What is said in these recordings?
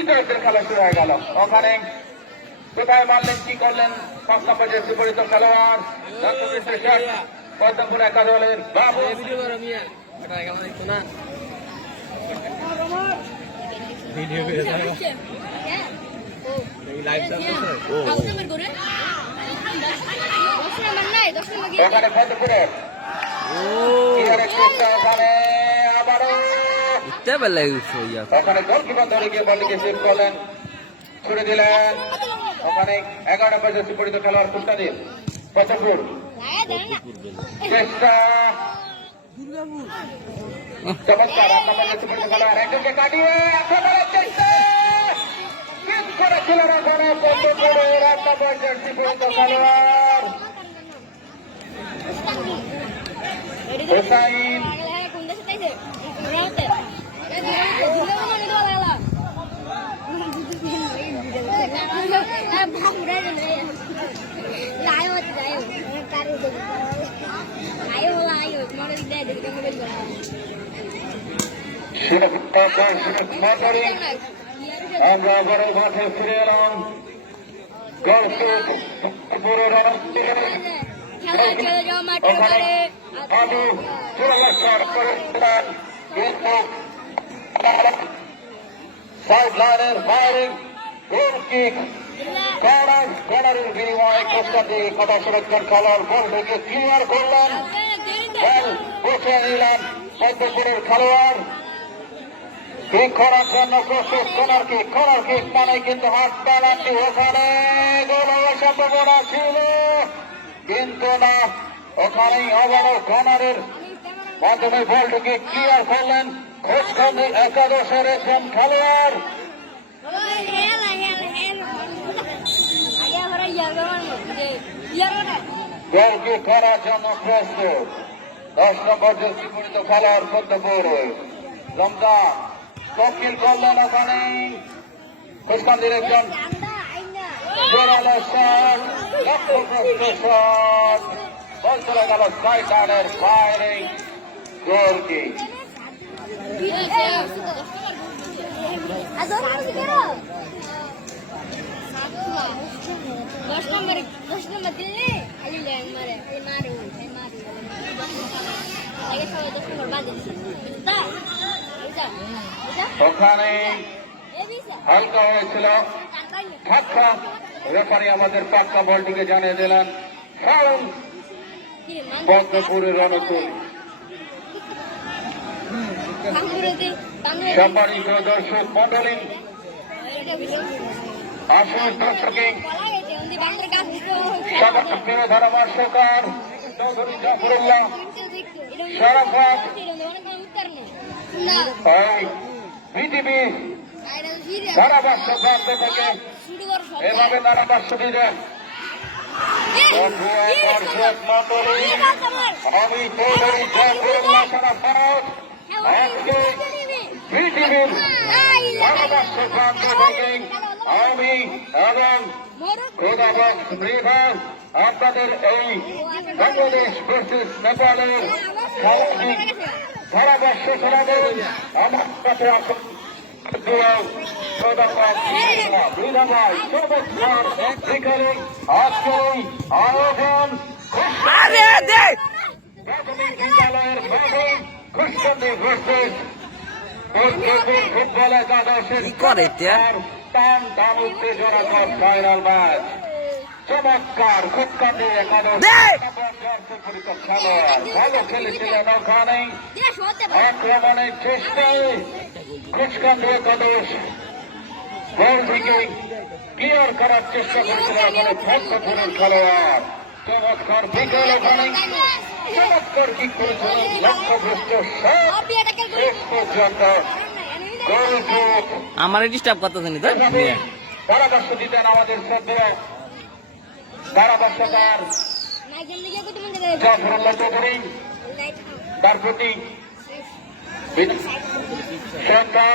তৃতীয়দের খেলা শুরু হয়ে গেল। ওখানে কোথায় মারলেন, কি করলেন 5 নম্বর জার্সি পরিহিত খেলোয়াড় পদ্মপুর একাদলের বাবু। এখানে পদ্মপুরের ওখানে গোলকিপার ধরে গিয়ে বলকে সেভ করলেন, ছুড়ে দিলেন। ওখানে 11 নম্বর জার্সি পরিহিত খেলোয়াড় কুত্তাদিন পদ্মপুর চেষ্টা চমৎকার। 8 নম্বর জার্সি পরিহিত খেলোয়াড় একজনকে কাটিয়ে চেষ্টা মিস করেছিলেন। ওখানে পদ্মপুরের 8 নম্বর জার্সি পরিহিত খেলোয়াড় হুসাইন। আমরা বড় মাঠে ফিরে এলাম। সাইড লাইনের ফায়ারিং গোল কিক কর্নারের বিনিময়ে কোস্টাদি কথা সুরক্ষণ খেলার বল থেকে ক্লিয়ার করলেন, বল বসে নিলেন পদ্মপুরের খেলোয়াড়। কিক করার জন্য প্রস্তুত কর্নার কিক মানে কিন্তু হাত পালাচ্ছি। ওখানে গোল হওয়ার সম্ভাবনা ছিল কিন্তু না, ওখানেই আবারও কর্নারের মাধ্যমে বলটিকে ক্লিয়ার করলেন খোঁজখন্দি একাদশের একজন খেলোয়াড়। গোলকি করার জন্য প্রস্তুত 10 নম্বর জার্সি পরিহিত খেলোয়াড় পদ্মপুর রমজান দক্ষিণ করলেন। ওখানে খোঁজখন্দির একজন জোরালো শট, লক্ষ্যভ্রষ্ট শট, বল চলে গেল সাইড লাইনের ফায়ারিং গোলকি। ওখানে হালকা হয়েছিল ধাক্কা, রেফারি আমাদের পাক্কা বলটিকে জানিয়ে দিলেন ফাউল পদ্মপুরের রণতুল। সম্মানিত দর্শক মন্ডলী, আসুন দর্শকে প্রিয় ধারাভাষ্যকার চৌধুরী জাফরুল্লাহ শরাফত বিটিভি ধারাভাষ্যকার থেকে এভাবে ধারাভাষ্য দিলেন। দর্শক মন্ডলী, আমি চৌধুরী জাফরুল্লাহ শরাফত আজকে পৃথিবীর ধারাভাষ্যকার থেকে আমি এবং খোদাবক্স বিভাগ আপনাদের এই বাংলাদেশ ভার্সেস নেপালের স্বাভাবিক ধারাভাষ্য শোনাবেন। আমার কাছে আজকের আয়োজন প্রাথমিক বিদ্যালয়ের খুশবন্দি ভার্সেস ফুটবল একাদশের টান টান উত্তেজনাকর ফাইনাল ম্যাচ। চমৎকার খুবকান্দি একাদশ খেলোয়াড় ভালো খেলেছিলেন। ওখানে আক্রমণের চেষ্টায় খুচকান্দি একাদশ বল থেকে ক্লিয়ার করার চেষ্টা করেছিলেন। ওখানে পদ্মপুরের খেলোয়াড় চমৎকার বিকেল, ওখানে চমৎকার কিক করেছিলেন, লক্ষ্যভ্রষ্ট শট শেষ পর্যন্ত। আমার ডিস্টার্ব করতেছেন ধারাভাষ্য দিতেন আমাদের শ্রদ্ধেয় ধারাভাষ্যকার জাফরুল্লাহ চৌধুরী, তার প্রতি শ্রদ্ধা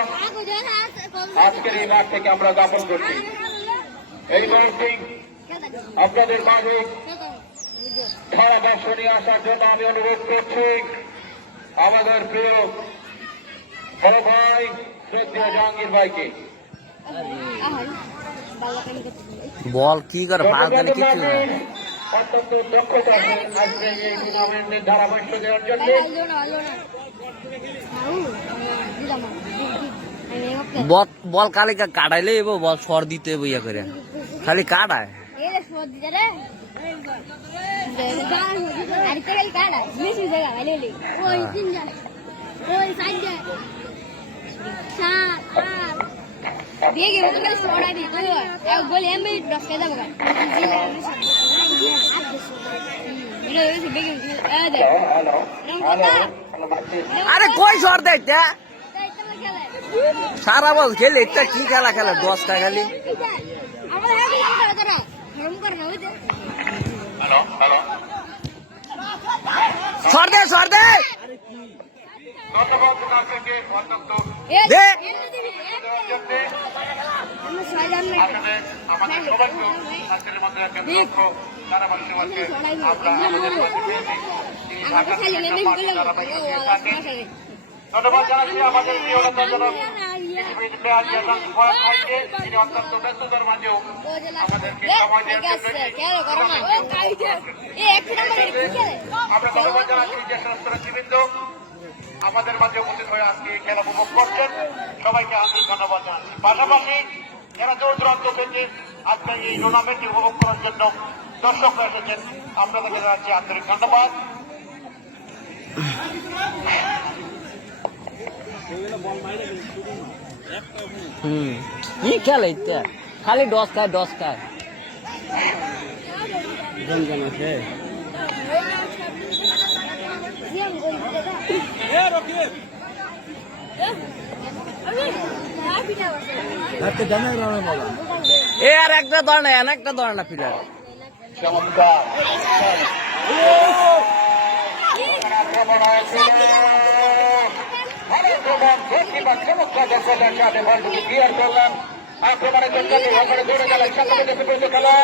আজকের এই মাঠ থেকে আমরা জ্ঞাপন করছি। এই মুহূর্তে আপনাদের মাঝে ধারাভাষ্য নিয়ে আসার জন্য আমি অনুরোধ করছি আমাদের প্রিয় বড় ভাই শ্রদ্ধেয় জাহাঙ্গীর ভাইকে। বল কি করে ভাগ জানি কিছু না অত্যন্ত দক্ষতা আজকে এই টুর্নামেন্টের ধারাভাষ্য দেওয়ার জন্য বল খালি কাটাইলে বল সর দিতে বইয়া করে খালি কাটায় আরে কই সর দেখতে সারা বল খেলে এটা কি খেলা খেলে 10টা খালি সর দে ধন্যবাদ জানাচ্ছি আমাদের তিনি অত্যন্ত ব্যস্ততার মাঝেও আমাদেরকে সময় দেওয়ার জন্য আমরা ধন্যবাদ জানাচ্ছি যে সমস্ত নেতৃবৃন্দ আমাদের মাঝে উপস্থিত হয়ে আজকে খেলা উপভোগ করছেন সবাইকে আন্তরিক ধন্যবাদ জানাচ্ছি পাশাপাশি যারা দূর দূরান্ত থেকে আজকে এই টুর্নামেন্টটি উপভোগ করার জন্য দর্শকরা এসেছেন আপনাদেরকে জানাচ্ছি আন্তরিক ধন্যবাদ কি খেলে এটা খালি 10 খায় এ আর একটা ধর না ফিরার চমৎকার চমৎকার দর্শকদের সাথে বলটি ক্লিয়ার করলাম আক্রমণের জন্য দৌড়ে গেলেন সামনে খেলা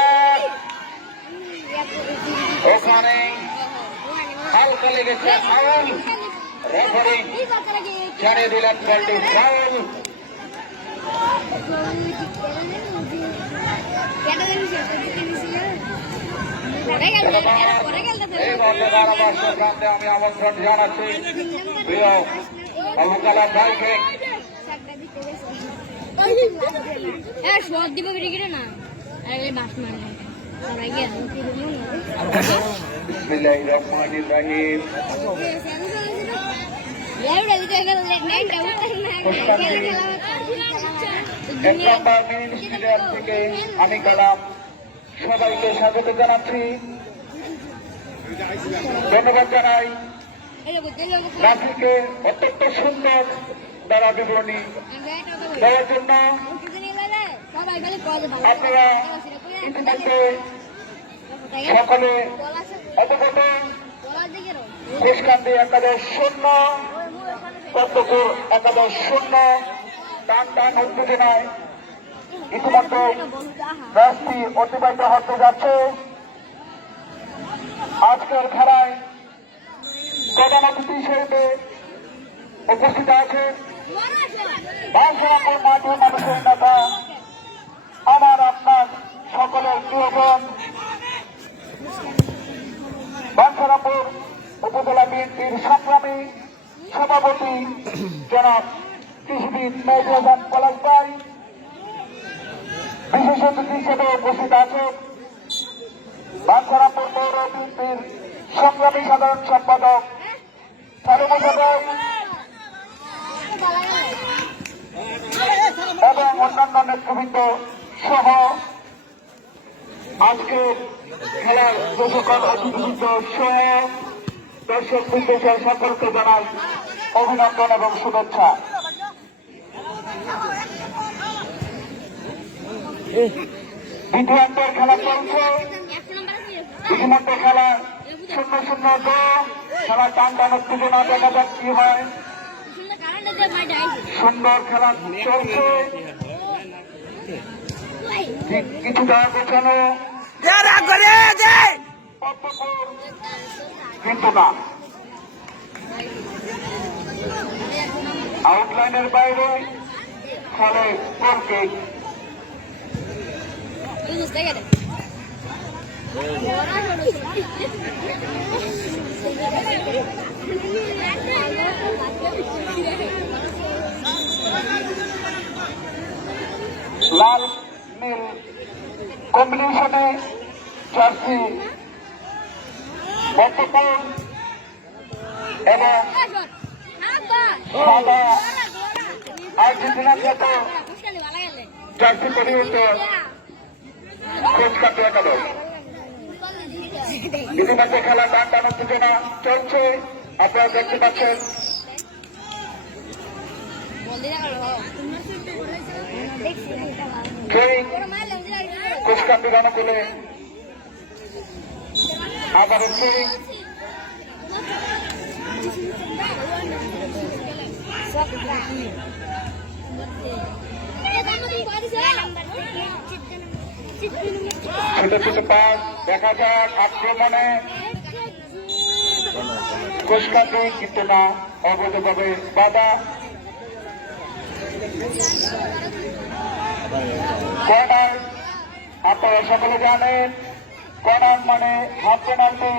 ওখানে হালকা লেগেছে ফাউল রেফারি জানিয়ে দিলেন বলটি ফাউল এই বলটি ধারাভাষ্যের সামনে আমি আমন্ত্রণ জানাচ্ছি প্রিয় আবু কালাম ভাইকে বিসমিল্লাহির রহমানির রহিম থেকে আমি কালাম সবাইকে স্বাগত জানাচ্ছি ধন্যবাদ জানাই রাফিকে অত্যন্ত সুন্দর দ্বারা বিবরণী দেওয়ার জন্য আপনারা ইতিমধ্যে সকলে অবগত ঘোষকান্দি 11-0 পদ্মপুর 11-0 টান উত্তেজনায় ইতিমধ্যে ম্যাচটি অতিবাহিত হতে যাচ্ছে আজকের খেলায় প্রধান অতিথি হিসেবে উপস্থিত আছে বাংলাদেশের মাঠে মানুষের নেতা আমার আপনার সকলের প্রিয়জন বাঞ্ছারামপুর উপজেলা বিএনপির সংগ্রামী সভাপতি জনাব কৃষিবিদ মেজর পলাশ ভাই বিশেষ অতিথি হিসেবে উপস্থিত আছে বাঞ্ছারামপুর পৌর বিএনপির সংগ্রামী সাধারণ সম্পাদক এবং অন্যান্য নেতৃবৃন্দ সহ আজকে খেলার দর্শক অতিথিবৃন্দ সহ দর্শক বৃন্দের সকলকে জানাই অভিনন্দন এবং শুভেচ্ছা। দ্বিতীয়ার্ধের খেলা চলছে ইতিমধ্যে খেলা 0-0 খেলা টান উত্তেজনা দেখা যাক কি হয় সুন্দর খেলা চলছে কিছুটা গোছানো কিন্তু না আউটলাইনের বাইরে ফলে গোল কিক। লাল নীল কম্বিনেশনে জার্সি বর্তমান এবং সাদা আর্জেন্টিনার মতো জার্সি পরিহিত কোচ কাপে একাদশ। ইতিমধ্যে খেলা টান উত্তেজনা চলছে, আপনারা দেখতে পাচ্ছেন। কোচ কাপের অনুকূলে আবার ছোট ছোট পাস দেখা যাক আক্রমণে কোচ কাপে, কিন্তু না, অবৈধভাবে বাধা। কর্নার, আপনারা সকলে জানেন কর্নার মানে হাফ পেনাল্টি।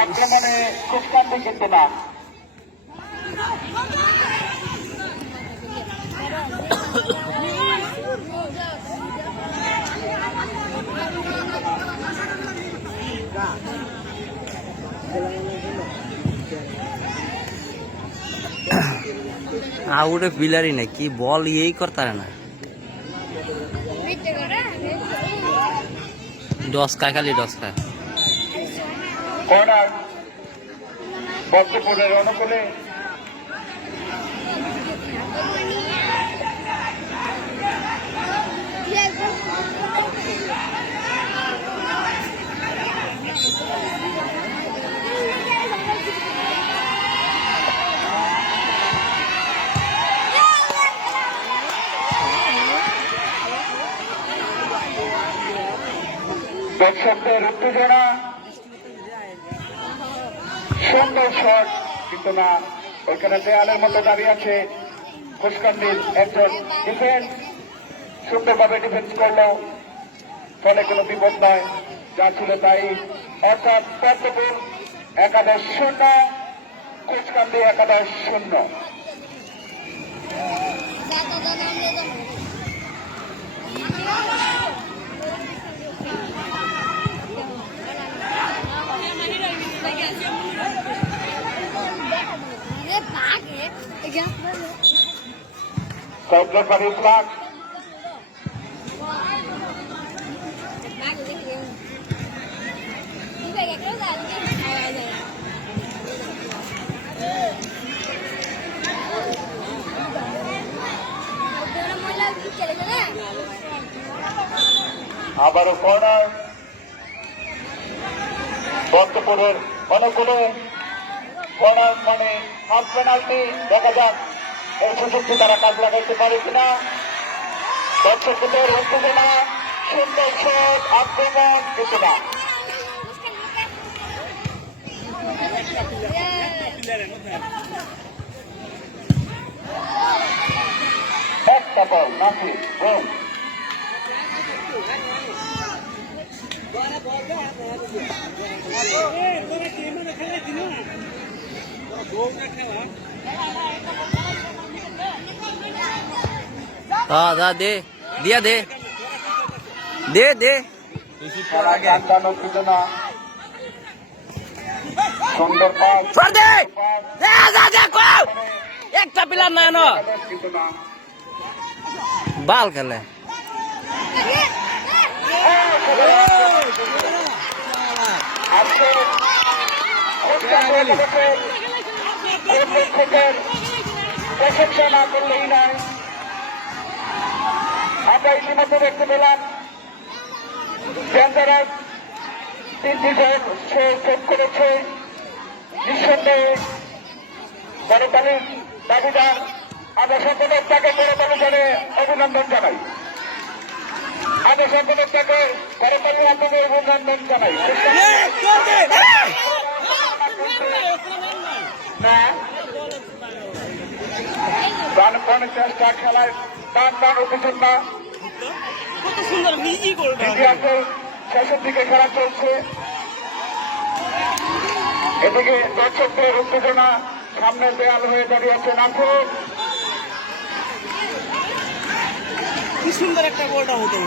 আক্রমণে কোচ কাপে, কিন্তু না। आउट पिलर ही नहीं कि बॉल यही करता रहना डस्का खाली डस्का। কর্নার বদ্ধপুরের অনুকূলে দর্শকদের উত্তেজনা, সুন্দর শট, কিন্তু না, ওইখানে দেয়ালের মতো দাঁড়িয়ে আছে খুশকান্দির একজন ডিফেন্স, সুন্দরভাবে ডিফেন্স করলো, ফলে কোনো বিপদ নয়, যা ছিল তাই। অর্থাৎ পদ্মপুর 11-0, খুশকান্দি 11-0। সৈয়দ ইসলাম আবারও কর্নার বর্তপুরের অনুকূলে। কর্নার মানে হাফ পেনাল্টি, দেখা যাক এই সুযোগটি তারা কাজ লাগাইতে পারে কিনা। দর্শকদের উত্তেজনা, সুন্দর শট, আক্রমণ, কিন্তু না। একটা বল নাসির গোল। हाँ दा दे दिया दे दे दे সুন্দর পাস, छोड़ दे दे दे देखो एक टा पिलर ना नो কিন্তু না। बाल खेले আজকে প্রশংসা না করলেই নয়। আমরা ইতিমধ্যে দেখতে পেলাম ডেঞ্জারাস 3টি গোল সে সেভ করেছে। নিঃসন্দেহে বড়তালির দাবিদার, আমরা সকলের তাকে বড়তালি করে অভিনন্দন জানাই। আমি সকলের থেকে করতালি আপনাদের অভিনন্দন জানাই। প্রাণপণের চেষ্টা খেলায় টান উপযোগ না, শেষের দিকে খেলা চলছে। এদিকে দর্শকদের উত্তেজনা, সামনে দেয়াল হয়ে দাঁড়িয়েছে নাফুর। কি সুন্দর একটা গোলটা হতো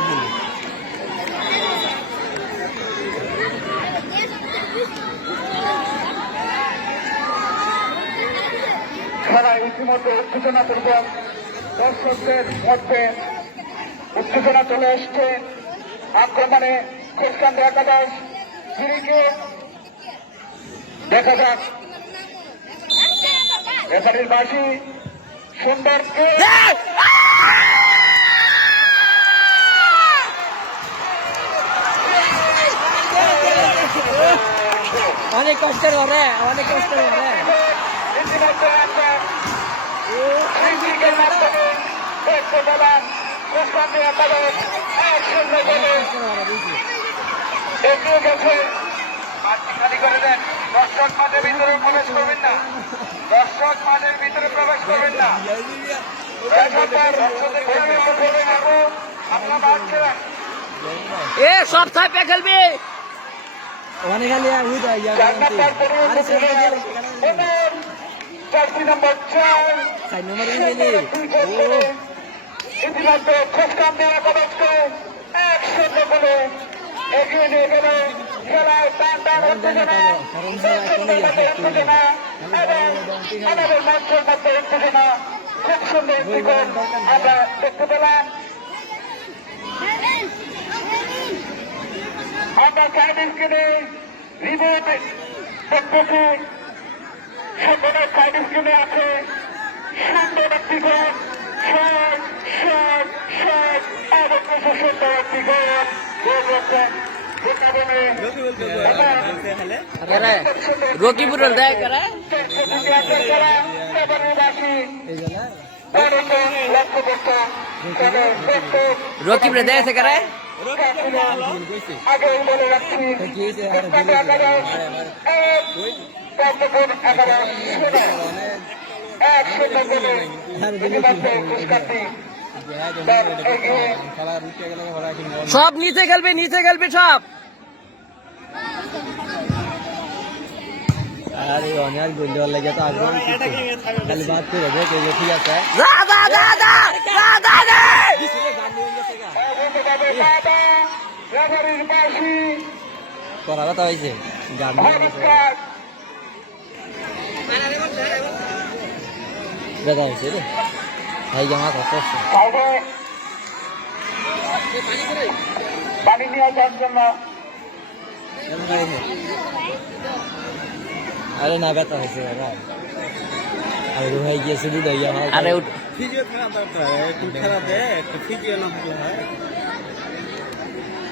খেলা ইতিমধ্যে উত্তেজনাপূর্বক দর্শকদের মধ্যে উত্তেজনা চলে এসছে। আক্রমণে খ্রিস্টান একাদশ সিরিকে দেখা যাক রেফারির বাঁশি সুন্দর অনেক কষ্টের ঘরে, অনেক কষ্টের ঘরে। ইতিমধ্যে আমরা মাধ্যমে দেখতে পেলাম খ্রিস্টান একাদশ 1-0 গোলে এগিয়ে গেছে। খালি করে দেন, দর্শক মাঠের ভিতরে প্রবেশ করবেন না, দর্শক মাঠের ভিতরে প্রবেশ করবেন না। আপনারা বাড়ছেন এ সব ছাপে খেলবি। ওখানে খালি উদয় জার্সি নম্বর 4 ইতিমধ্যে খ্রিস্টান একাদশকে 1-0 গোলে এগিয়ে নিয়ে গেল। খেলায় টান উত্তেজনা, উত্তেজনা এবং আমাদের মঞ্চের মধ্যে উত্তেজনা। খুব সুন্দর একটি গোল আমরা দেখতে পেলাম। আমরা সাইড স্ক্রিনে রিভিউ দেখতেছি, সামনে সাইড স্ক্রিনে আছে সুন্দর একটি গোল, শট শট শট এবং সুন্দর একটি গোল করছেন রকিবুর দেয় লক্ষ্য করতে রকিব রে দেখে কারে আগে বলে রাখছি সব নিচে খেলবে, নিচে খেলবে সব। আরে অনেক গোল দেওয়ার লাগে তো আগ্রহ খালি বাদ করে দেখ ঠিক আছে করা কথা হয়েছে গান দেখা হয়েছে রে ভাই জামা কত পানি নিয়ে যাওয়ার জন্য আরে না ব্যথা হয়েছে দাদা আরে ভাই গিয়েছে দুধ আরে ফিজিও খারাপ একটু খারাপ একটু ফিজিও না থাকলে হয়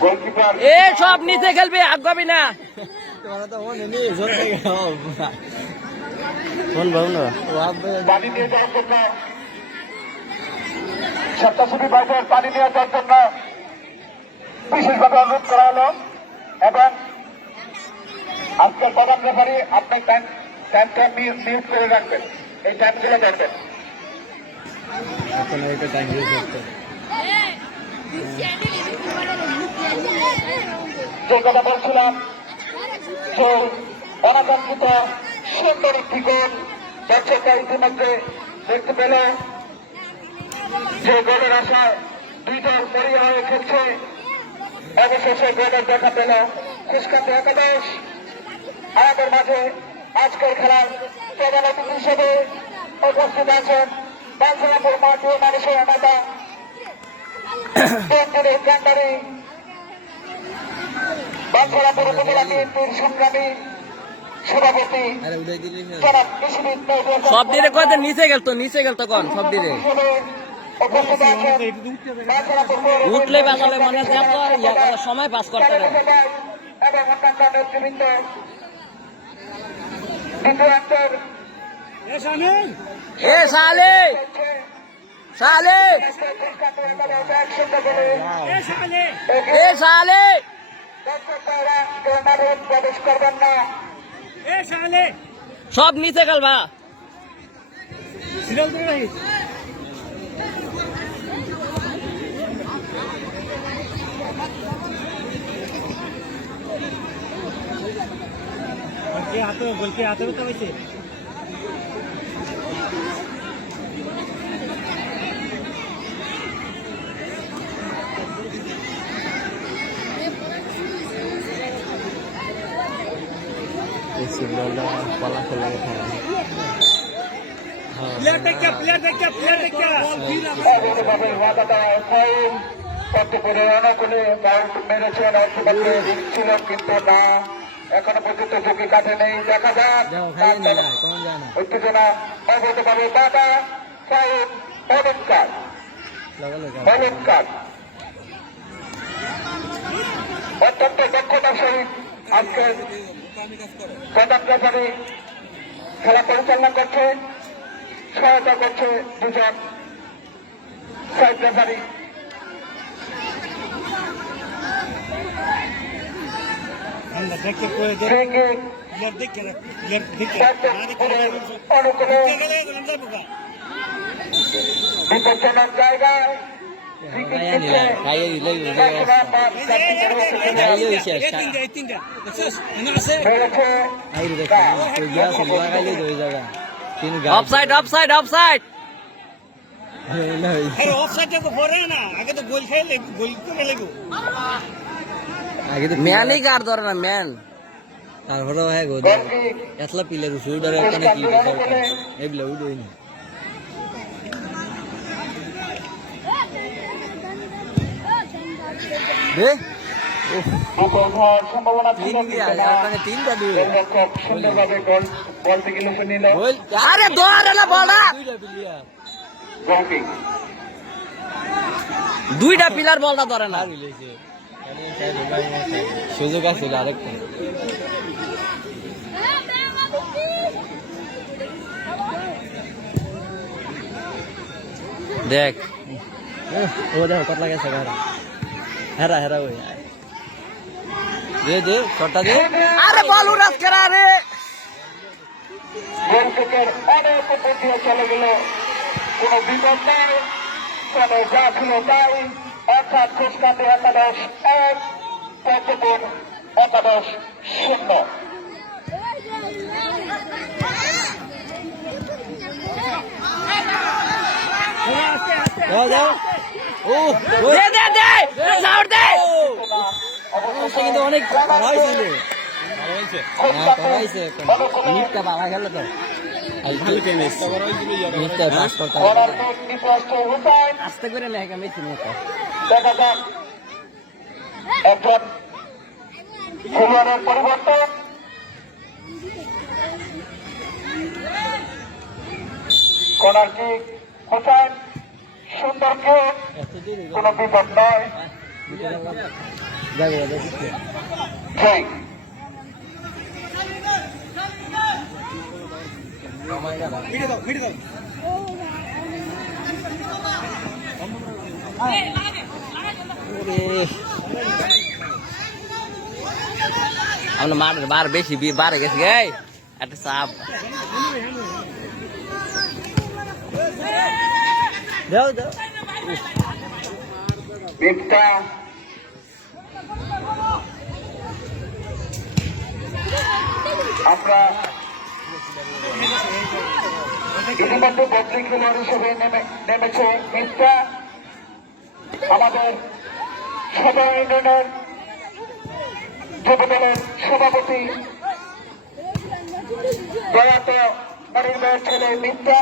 গোলকিপার এ সব নিচে খেলবে, আগাবি না। তোমরা তো মনে নেই জোর থেকে ফোন ভাবো না পানি নিয়ে যাওয়ার জন্য স্বেচ্ছাসেবী বাজার পানি নিয়ে যাওয়ার জন্য বিশেষভাবে অনুরোধ করা হলো। এবং আজকের প্রধান রেফারি আপনি টাইমটা মিউট করে রাখবেন, এই টাইমগুলো দেখবেন। এখন এটা টাইম ইউজ করতে যে কথা বলছিলাম, যে অনাকাঙ্ক্ষিত সুন্দর একটি গোল দর্শকরা ইতিমধ্যে দেখতে পেল। যে গোলের আশায় দুই দল মরিয়া হয়ে খেলছে, অবশেষে গোলের দেখা পেল খ্রিস্টান একাদশ। আমাদের মাঝে আজকের খেলার প্রধান অতিথি হিসেবে উপস্থিত আছেন বাঞ্ছনাপুর মাঠীয় মানুষের নেতা কেন্দ্রের ক্যান্ডারি বাঞ্ছনাপুর উপজেলা বিএনপির সংগ্রামী সভাপতি জনাব কৃষিবিদ সব দিনে কত নিচে গেল, নিচে গেল তখন সব দিনে উপস্থিত আছেন উঠলে বাজালে মানে সময় পাস করতে হবে। এবং অন্যান্য নেতৃবৃন্দ দ্বিতীয়ার্ধের এ সালে সালে এ সালে প্রবেশ করবেন না। সব নিচে খেলবা পালা খোলা অবৈধভাবে ওয়াদাটায় ফাইল কতগুলো অনুকূলে কাউন্ট মেরেছেন, অর্থপত্রে ছিল কিন্তু না, এখনো পর্যন্ত ঝুঁকি কাটে নেই। দেখা যাক উত্তেজনা, অবৈধভাবে বাধা, ফাইল, অলঙ্কার অত্যন্ত দক্ষতার সহিত আজকের প্রধান রেফারি খেলা পরিচালনা করছে, সহায়তা করছে দুজন সাইড রেফারি। বিপজ্জনক জায়গায় অফসাইড অফসাইড অফসাইড ম্যানই কার ধরে না ম্যান তারপরে এতলা পিলার উঠে কি এগুলো উঠোই না সম্ভাবনা তিনটা দুই সুন্দরভাবে বল থেকে লুফে নিল। আরে দৌড় এলা বলা দুইটা পিলার বলটা ধরে না সুযোগ আছে আরেকটা দেখ ও দেখো কত লাগেছে হেরা হেরা ওই দে ছটা দে আরে বল উড়াস করা রে গোল থেকে অনেক উপর দিয়ে চলে গেল, কোনো বিপদ নেই, তবে যা ছিল তাই, অর্থাৎ খুশকাতে 11-1, পদ্মপুর 11-0। দে দে দে সাউন্ড দে কিন্তু অনেক হয়েছিল নিপটা পালা গেল তো আস্তে করে লেখা মেশিন দেখা যাক একজন খেলোয়াড়ের পরিবর্তন, কর্নার কিক হোসেন, সুন্দর কিক, কোনো বিপদ নয়। জয় আমরা মাঠের বার বেশি বারে গেছি গে একটা চাপ দাও দাও একটা আমরা ইতিমধ্যে বদলি খেলোয়াড় হিসেবে নেমেছে মিথ্যা, আমাদের সদর ইউনিয়নের যুবদলের সভাপতি প্রয়াত মনির ভাইয়ের ছেলে মিথ্যা।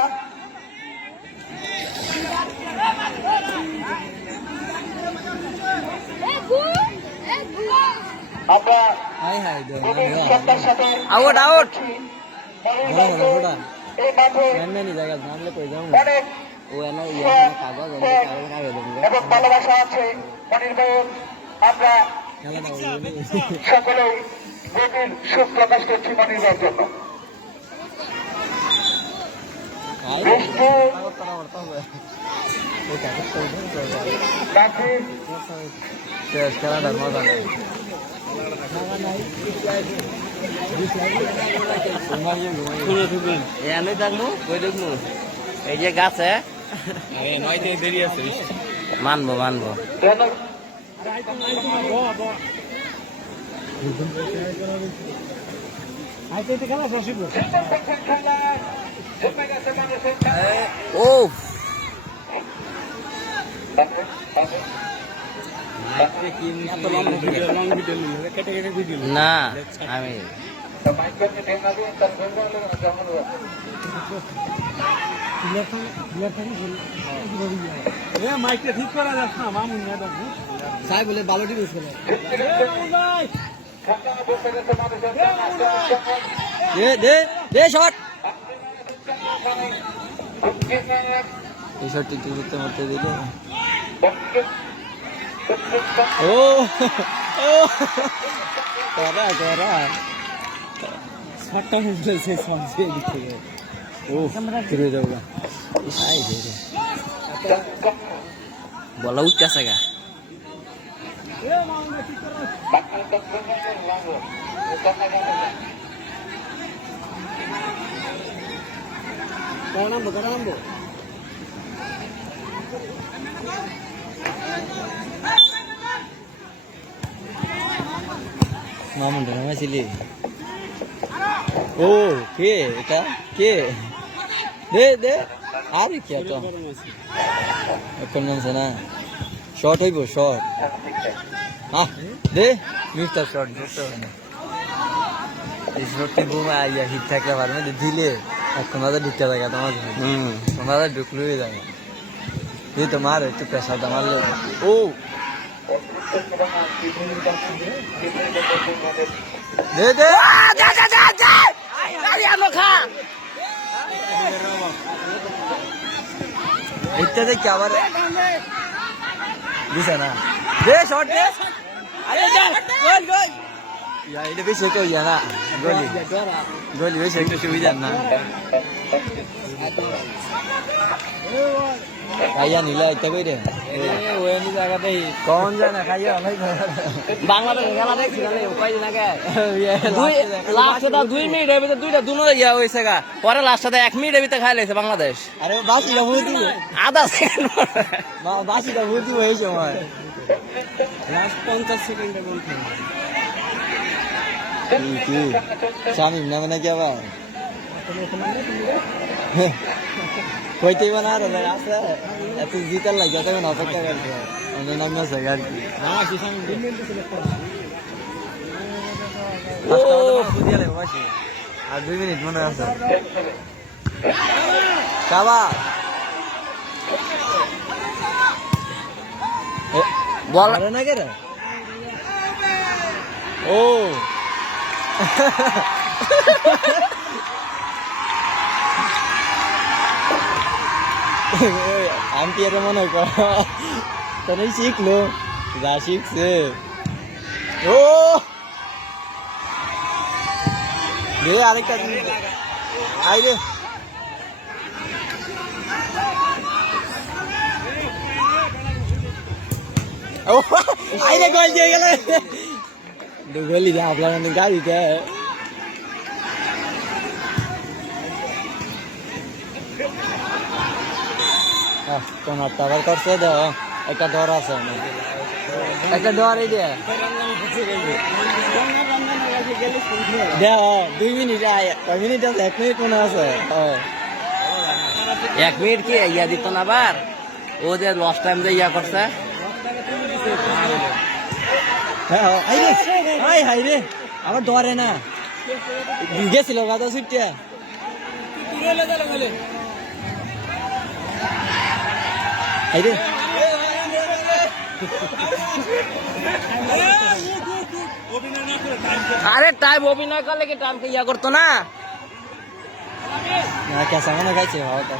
আমরা সত্তার সাথে আউট আউট এই মাঠে অনেক এবং ভালোবাসা আছে মনির ভাইয়ের। আমরা সকলেই গভীর সুখ প্রকাশ করছি মনির ভাইয়ের জন্য। বৃষ্টি তাসিফ শেষ খেলাটার মজা নেই এনে থাকবো কই দেখবো এই যে গাছে দেরি আছে মানবো মানবো কেন ও না আমি মাইকটা ঠিক করা যাচ্ছে না মামুন সাই বলে বালোটি বসে দে দে শট এই শটটি তুই করতে মারতে দিল ও ও করা করা শটটা মিলে সে সমঝে দিতে ও ফিরে যাওগা আই রে বলা উঠতেছে গা ganando. মামুন ধরে ছিলি ও কে এটা কে দে দে আরে কে তো এখন নামছে না শর্ট হইব শর্ট হ্যাঁ দে মিস্টার শর্ট ধরতে হবে না এই শর্টটি বোমা ইয়া হিট থাকলে পারবে দিলে এখন আমাদের ঢুকতে থাকে তোমার তোমাদের ঢুকলেই যাবে এই তো মার একটু প্রেশারটা মারলে ও দে দে যা যা যা যা আরে আমো খা এইটা দেখি আবার দিছে না দে শট দে আরে যা গোল গোল ইয়া এটা বেশি তো ইয়া না গোলি গোলি বেশি একটু সুবিধা না খাইয়া নিলা এটা কই রে ওই নি জায়গাতেই কোন জানা খাইয়া অলাই বাংলাদেশ খেলা দেখছি না উপায় দিন আগে লাস্টে 2 মিনিটের ভিতরে দুইটা দুনো ইয়া হইছে গা পরে লাস্টে 1 মিনিটের ভিতরে খাই লাইছে বাংলাদেশ আরে বাসিটা বুঝি আধা সেকেন্ড বাসিটা বুঝি হই সময় লাস্ট 50 সেকেন্ডে বল কি শামিম নামে নাকি আবার কইতেই না রে আছে এত জিতার লাগে তখন অপেক্ষা করছে অন্য নাম আছে আর কি ও বুঝিয়া লে বাসি আর 2 মিনিট মনে আছে কাবা বল আরে না কে রে ও আন্টি এর মনে কর তোরই শিখলো যা শিখছে ও দে আরেকটা আই রে ও আই রে গোল দিয়ে গেল দু গোলি যা আপনার গাড়িতে কোন আবার করছে দাও একটা ডর আছে একটা ডর এই দিয়ে দেও 2 মিনিট আয় 2 মিনিট আছে 1 মিনিট মনে আছে 1 মিনিট কি ইয়া দিত না আবার ও যে লস্ট টাইম যে ইয়া করছে হ্যাঁ আই রে আই হাই রে আবার ডরে না গেছিল গাদা সিটটা আই রে আরে টাইম অভিনয় করলে কি টাইমকে ইয়া করতো না না কেসা মনে গাইছে ভাও তো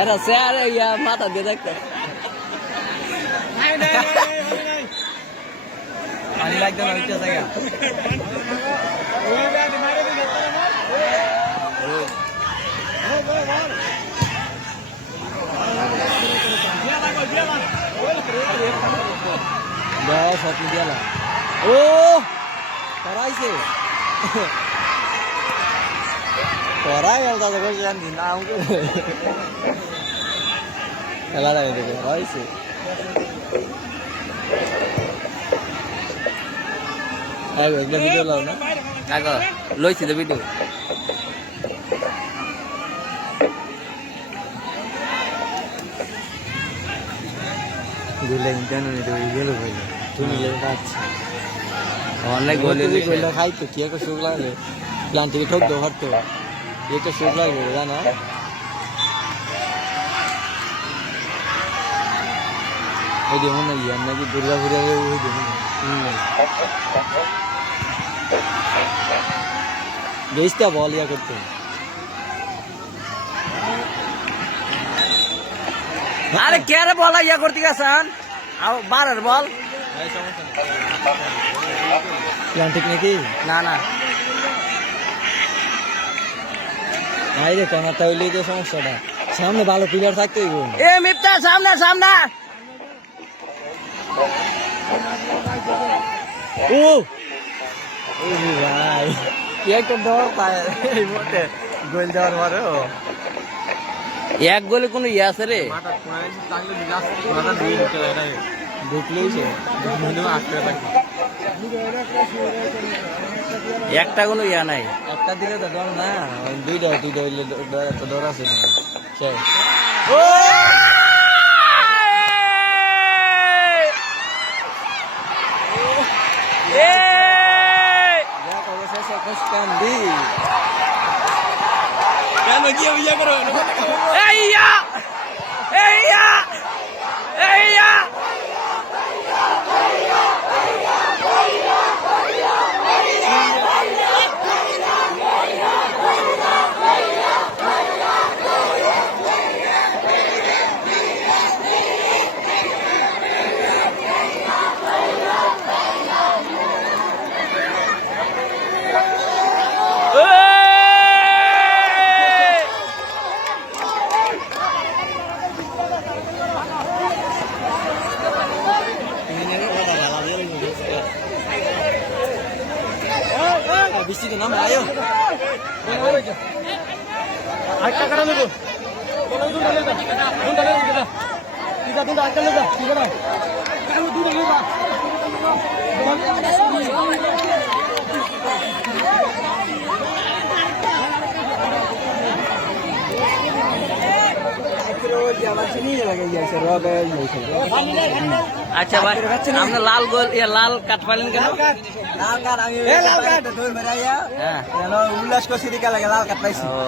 আরে স্যার ইয়া মাথা দিয়ে দেখতে পানি লাগবে না ওইটা জায়গা Dah, satu dia lah. Karaise. Karai yang tak ada yang di naung tu. Kalau ada itu, karaise. Ayo, dah video lah, na? Kagak, loi sih video. Gula ini kan itu gula gula. Tu ni yang kacau. অনেক গোলে গলা খাই তো কি একটা সুখ লাগে plan থেকে ঠক দো হাঁটতো একটা সুখ লাগে জানা ওই দেখুন না ইয়ার নাকি দুর্গা পূজা ওই দেখুন বেচটা বল ইয়া করতে আরে কে রে বলা ইয়া করতে গেছেন বারের বল প্লান ঠিক নাকি না না নাই রে কর্নারটা হইলেই তো সমস্যাটা সামনে ভালো প্লেয়ার থাকতে হইব এ মিপ্তা সামনে সামনে ও ভাই কি একটা ডর পায় এই মুহূর্তে গোল দেওয়ার পরেও এক গোলে কোনো ইয়ে আছে রে ঢুকলেই সে একটা কোনো ইয়া নাই একটা দিলে তো ডর না দুইটা হইলে একটা ডর আছে সে কেন গিয়ে বিয়ে করো এইয়া এইয়া এইয়া বৃষ্টি তো নাম আয়ো একটা কাটা নেবো আচ্ছা ভাই আপনি লাল গোল ইয়া লাল কাট পাইলেন কেন লাল কার্ড আমি লাল কার্ড ধরে মেরাইয়া হ্যাঁ উল্লাস করছি দিকে লাগে লাল কার্ড পাইছি ও